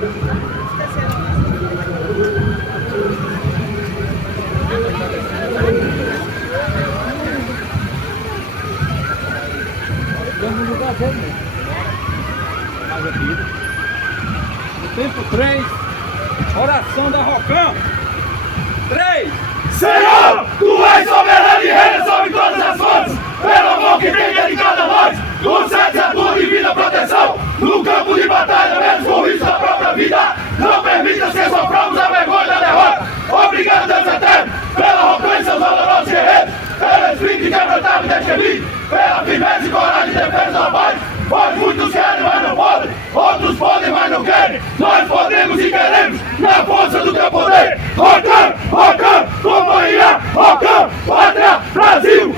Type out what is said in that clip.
Vamos lugar bom, né? Mais a vida. No tempo 3, oração da Rocam. 3. Senhor, Tu és soberano e reina sobre todas as fontes. Pelo amor que tem dedicado a nós, concede a Tua divina proteção. No campo de batalha, menos com o risco da própria vida. Não permita que soframos a vergonha da derrota. Obrigado, Deus eterno, pela Rocam e seus valorosos guerreiros. Pelo espírito inquebrantável deste amigo, pela firmeza e coragem de defesa da paz. Pois muitos querem, mas não podem. Outros podem, mas não querem. Nós podemos e queremos, na força do Teu poder. Rocam, Rocam, companhia, Rocam, pátria, Brasil,